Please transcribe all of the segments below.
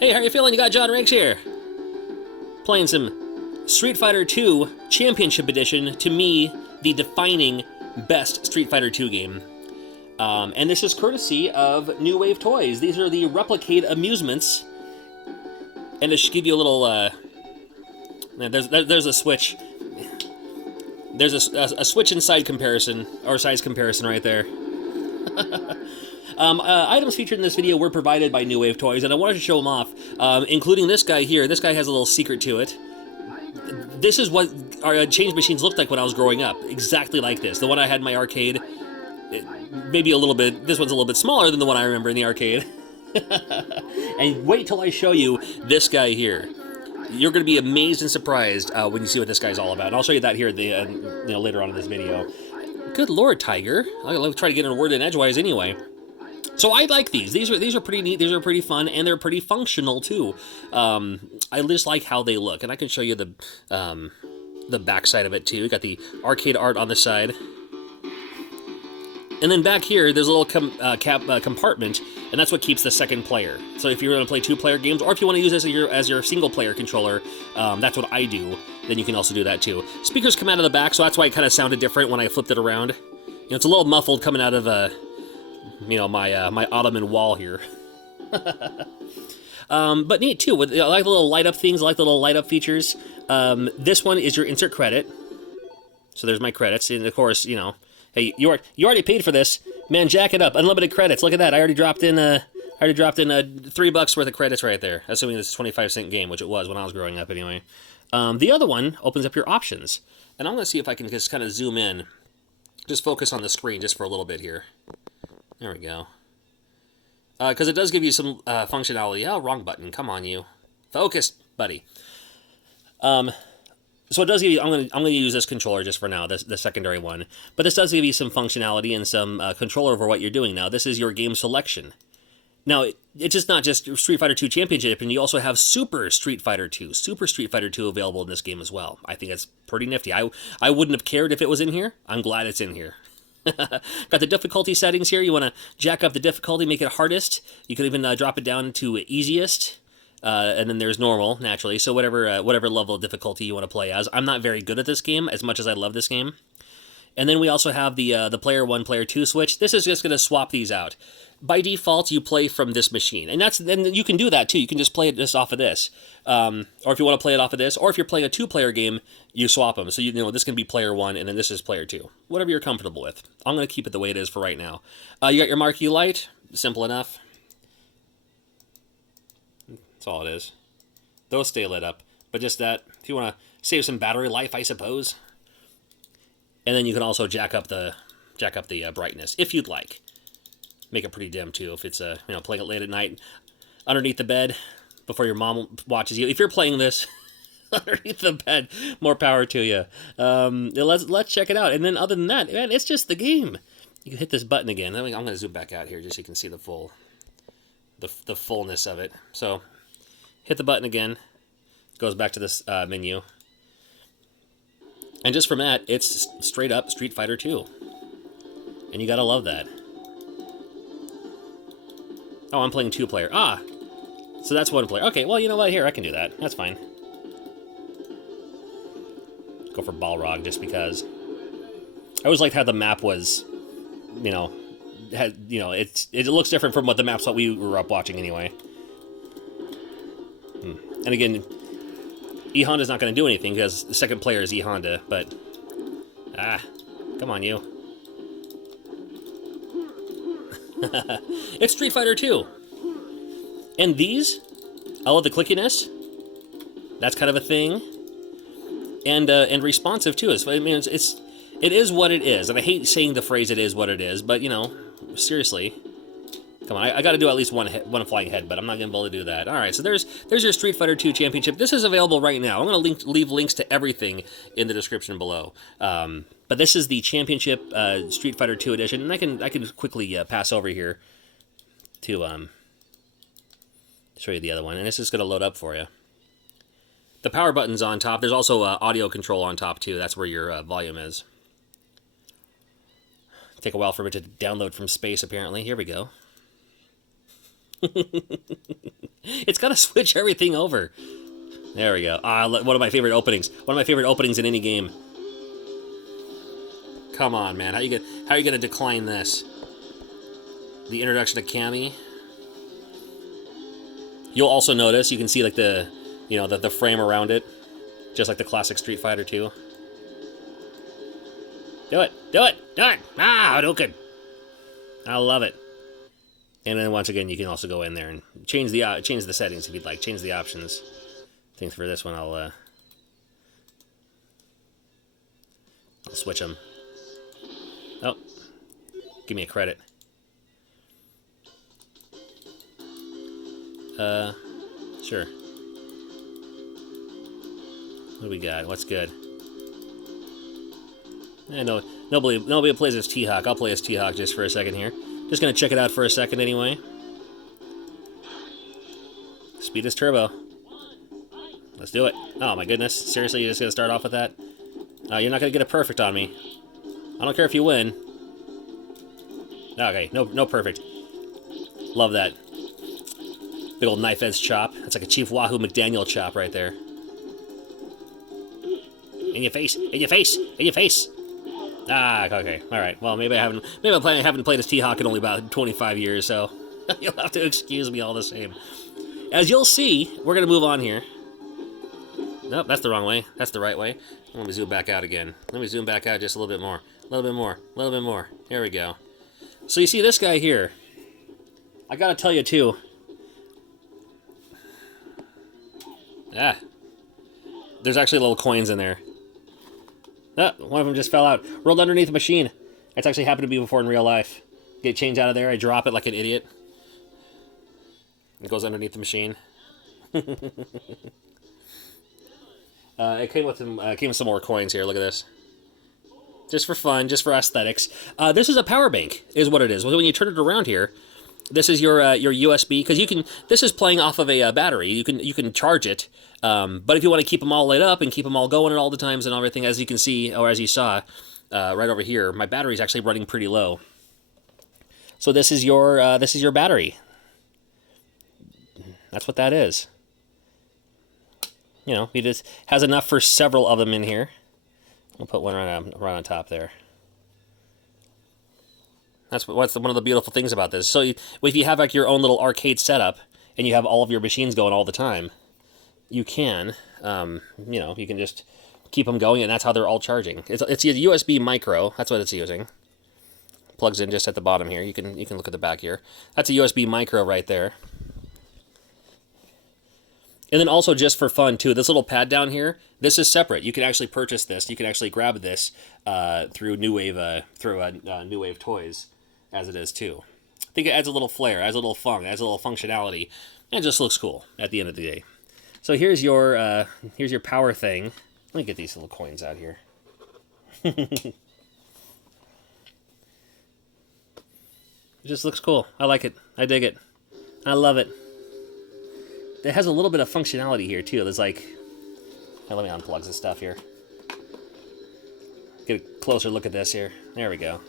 Hey, how you feeling? You got John Riggs here. Playing some Street Fighter 2 Championship Edition, to me, the defining best Street Fighter 2 game. And this is courtesy of New Wave Toys. These are the Replicade amusements. And to give you a little, there's a switch. There's a switch in size comparison right there. Items featured in this video were provided by New Wave Toys, and I wanted to show them off, including this guy here. This guy has a little secret to it. This is what our change machines looked like when I was growing up. Exactly like this. The one I had in my arcade, maybe a little bit, this one's a little bit smaller than the one I remember in the arcade. And wait till I show you this guy here. You're going to be amazed and surprised when you see what this guy's all about. And I'll show you that here later on in this video. Good Lord, Tiger. I'll try to get a word in edgewise anyway. So I like these. These are pretty neat. These are pretty fun, and they're pretty functional too. I just like how they look, and I can show you the back side of it too. You got the arcade art on the side, and then back here there's a little compartment, and that's what keeps the second player. So if you're going to play two-player games, or if you want to use this as your single-player controller, that's what I do. Then you can also do that too. Speakers come out of the back, so that's why it kind of sounded different when I flipped it around. You know, it's a little muffled coming out of my ottoman wall here. But neat too. I like the little light up things. I like the little light up features. This one is your insert credit. So there's my credits, and of course, you know, hey, you already paid for this, man. Jack it up, unlimited credits. Look at that. I already dropped in $3 worth of credits right there. Assuming this is a 25-cent game, which it was when I was growing up anyway. The other one opens up your options, and I'm gonna see if I can just kind of zoom in, just focus on the screen just for a little bit here. There we go. Because it does give you some functionality. Oh, wrong button. Come on, you. Focus, buddy. So it does give you. I'm gonna use this controller just for now, the secondary one. But this does give you some functionality and some control over what you're doing now. This is your game selection. Now, it's just not just Street Fighter 2 Championship, and you also have Super Street Fighter 2. Super Street Fighter 2 available in this game as well. I think it's pretty nifty. I wouldn't have cared if it was in here. I'm glad it's in here. Got the difficulty settings here. You want to jack up the difficulty, make it hardest. You can even drop it down to easiest, and then there's normal, naturally. So whatever level of difficulty you want to play as. I'm not very good at this game, as much as I love this game. And then we also have the player 1, player 2 switch. This is just going to swap these out. By default, you play from this machine, and then you can do that too. You can just play it just off of this, or if you want to play it off of this, or if you're playing a two-player game, you swap them. So you know this can be player 1, and then this is player 2. Whatever you're comfortable with. I'm going to keep it the way it is for right now. You got your marquee light. Simple enough. That's all it is. Those stay lit up, but just that. If you want to save some battery life, I suppose. And then you can also jack up the brightness if you'd like. Make it pretty dim too if it's playing it late at night underneath the bed before your mom watches you. If you're playing this underneath the bed, more power to you. Let's check it out. And then other than that, man, it's just the game. You can hit this button again. I'm going to zoom back out here just so you can see the fullness of it. So hit the button again. Goes back to this menu. And just from that, it's straight up Street Fighter 2. And you gotta love that. Oh, I'm playing two-player. Ah! So that's one player. Okay, well, you know what? Here, I can do that. That's fine. Go for Balrog, just because. I always liked how the map was, it looks different from what the maps that we were up watching anyway. And again, E Honda's not going to do anything because the second player is E Honda, but come on, you. It's Street Fighter 2. And these, I love the clickiness. That's kind of a thing. And responsive too. I mean, it is what it is. And I hate saying the phrase "it is what it is," but seriously. Come on, I got to do at least one flying head, but I'm not going to be able to do that. All right, so there's your Street Fighter 2 Championship. This is available right now. I'm going to leave links to everything in the description below. But this is the Championship Street Fighter 2 edition, and I can quickly pass over here to show you the other one, and this is going to load up for you. The power button's on top. There's also audio control on top too. That's where your volume is. Take a while for it to download from space, apparently. Here we go. It's got to switch everything over. There we go. One of my favorite openings. One of my favorite openings in any game. Come on, man. How are you gonna decline this? The introduction of Cammy. You'll also notice, you can see like the frame around it, just like the classic Street Fighter 2. Do it! Do it! Do it! Ah, Hadouken! I love it. And then once again, you can also go in there and change the settings if you'd like. Change the options. I think for this one, I'll switch them. Oh, give me a credit. Sure. What do we got? What's good? Nobody plays as T-Hawk. I'll play as T-Hawk just for a second here. Just gonna check it out for a second anyway. Speed is turbo. Let's do it. Oh my goodness. Seriously, you're just gonna start off with that? You're not gonna get a perfect on me. I don't care if you win. Okay, no perfect. Love that. Big old knife edge chop. That's like a Chief Wahoo McDaniel chop right there. In your face! In your face! In your face! Ah, okay. All right. Well, maybe I haven't played as T-Hawk in only about 25 years, so you'll have to excuse me all the same. As you'll see, we're gonna move on here. Nope, that's the wrong way. That's the right way. Let me zoom back out again. Let me zoom back out just a little bit more. A little bit more. A little bit more. There we go. So you see this guy here. I gotta tell you too. There's actually little coins in there. One of them just fell out. Rolled underneath the machine. It's actually happened to me before in real life. Get change out of there, I drop it like an idiot. It goes underneath the machine. It came with some more coins here. Look at this. Just for fun, just for aesthetics. This is a power bank, is what it is. When you turn it around here, this is your USB, because you can. This is playing off of a battery. You can charge it, but if you want to keep them all lit up and keep them all going at all the times and everything, as you can see, or as you saw, right over here, my battery's actually running pretty low. So this is your battery. That's what that is. You know, it just has enough for several of them in here. I'll put one right on top there. That's one of the beautiful things about this. So if you have like your own little arcade setup and you have all of your machines going all the time, you can, you can just keep them going, and that's how they're all charging. It's a USB micro. That's what it's using. Plugs in just at the bottom here. You can look at the back here. That's a USB micro right there. And then also, just for fun too, this little pad down here, this is separate. You can actually purchase this. You can actually grab this through New Wave Toys, as it is too. I think it adds a little flair, adds a little funk, adds a little functionality, and it just looks cool at the end of the day. So here's your power thing. Let me get these little coins out here. It just looks cool. I like it. I dig it. I love it. It has a little bit of functionality here too. There's like, let me unplug this stuff here. Get a closer look at this here. There we go.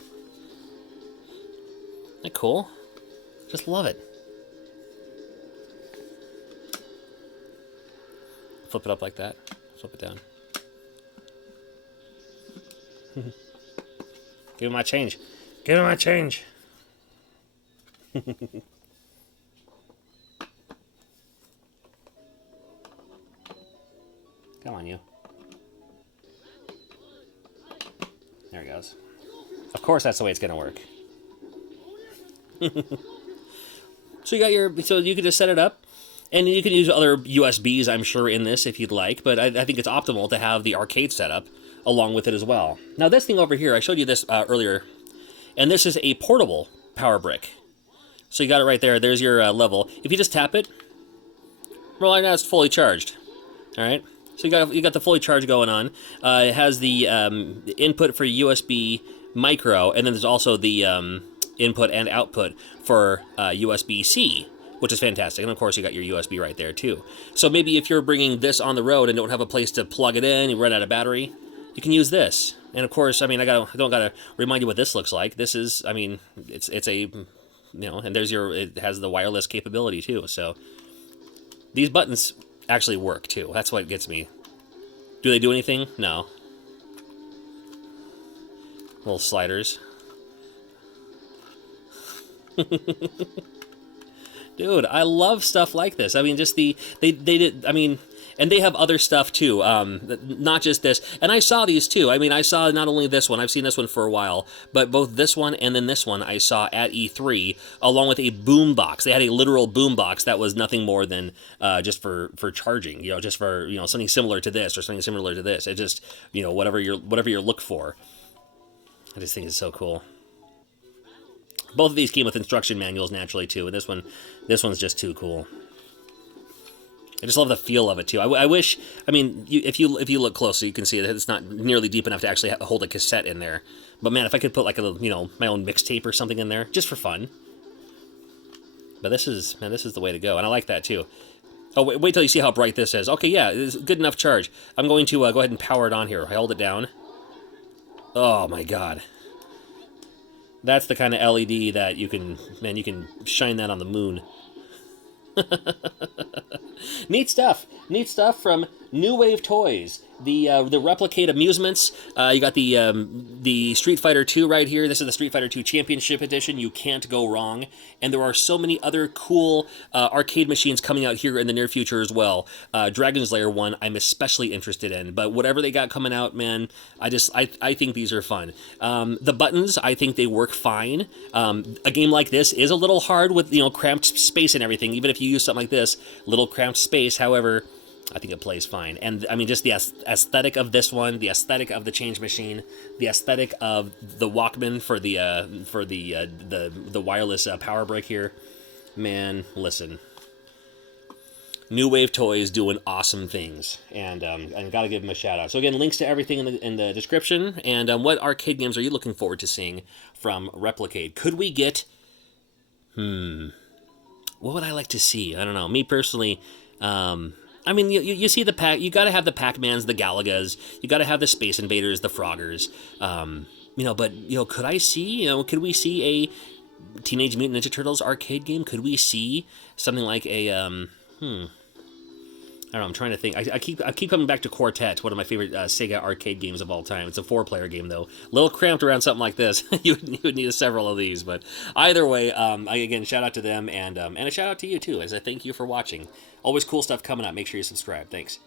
Isn't that cool? Just love it. Flip it up like that. Flip it down. Give me my change. Give me my change. Come on, you. There he goes. Of course, that's the way it's going to work. So you can just set it up, and you can use other USBs, I'm sure, in this if you'd like, but I think it's optimal to have the arcade setup along with it as well. Now, this thing over here, I showed you this earlier, and this is a portable power brick. So you got it right there. There's your level. If you just tap it, well, right now it's fully charged. All right. So you got the fully charged going on. It has the input for USB micro, and then there's also the input and output for USB-C, which is fantastic. And of course, you got your USB right there too. So maybe if you're bringing this on the road and don't have a place to plug it in, you run out of battery, you can use this. And of course, I mean, I don't gotta remind you what this looks like. This is, I mean, it's a and there's it has the wireless capability too. So these buttons actually work too. That's what gets me. Do they do anything? No. Little sliders. Dude, I love stuff like this. I mean, just they did. I mean, and they have other stuff too. Not just this. And I saw these too. I mean, I saw not only this one. I've seen this one for a while, but both this one and then this one I saw at E3, along with a boom box. They had a literal boom box that was nothing more than just for charging. Just for something similar to this or something similar to this. It just whatever you're look for. I just think it's so cool. Both of these came with instruction manuals naturally too, and this one's just too cool. I just love the feel of it too. I wish. I mean, if you look closely, you can see that it's not nearly deep enough to actually hold a cassette in there. But man, if I could put like a my own mixtape or something in there just for fun. But this is the way to go, and I like that too. Oh, wait till you see how bright this is. Okay, yeah, it's good enough charge. I'm going to go ahead and power it on here. I hold it down. Oh my god. That's the kind of LED that you can shine that on the moon. Neat stuff from New Wave Toys. The Replicade amusements. You got the Street Fighter 2 right here. This is the Street Fighter 2 Championship Edition. You can't go wrong. And there are so many other cool arcade machines coming out here in the near future as well. Dragon's Lair one I'm especially interested in. But whatever they got coming out, man, I think these are fun. The buttons, I think they work fine. A game like this is a little hard with cramped space and everything. Even if you use something like this, little cramped space. However, I think it plays fine. And I mean, just the aesthetic of this one, the aesthetic of the change machine, the aesthetic of the Walkman for the wireless power brick here. Man, listen. New Wave Toys doing awesome things, and gotta give them a shout out. So again, links to everything in the description. And what arcade games are you looking forward to seeing from Replicade? Could we get? What would I like to see? I don't know. Me personally. I mean, you see the pack. You got to have the Pac-Mans, the Galagas. You got to have the Space Invaders, the Froggers. But could I see? Could we see a Teenage Mutant Ninja Turtles arcade game? Could we see something like a I don't know. I'm trying to think. I keep coming back to Quartet, one of my favorite Sega arcade games of all time. It's a 4-player game though. A little cramped around something like this. you would need several of these, but either way, again, shout out to them and a shout out to you too, as I thank you for watching. Always cool stuff coming up. Make sure you subscribe. Thanks.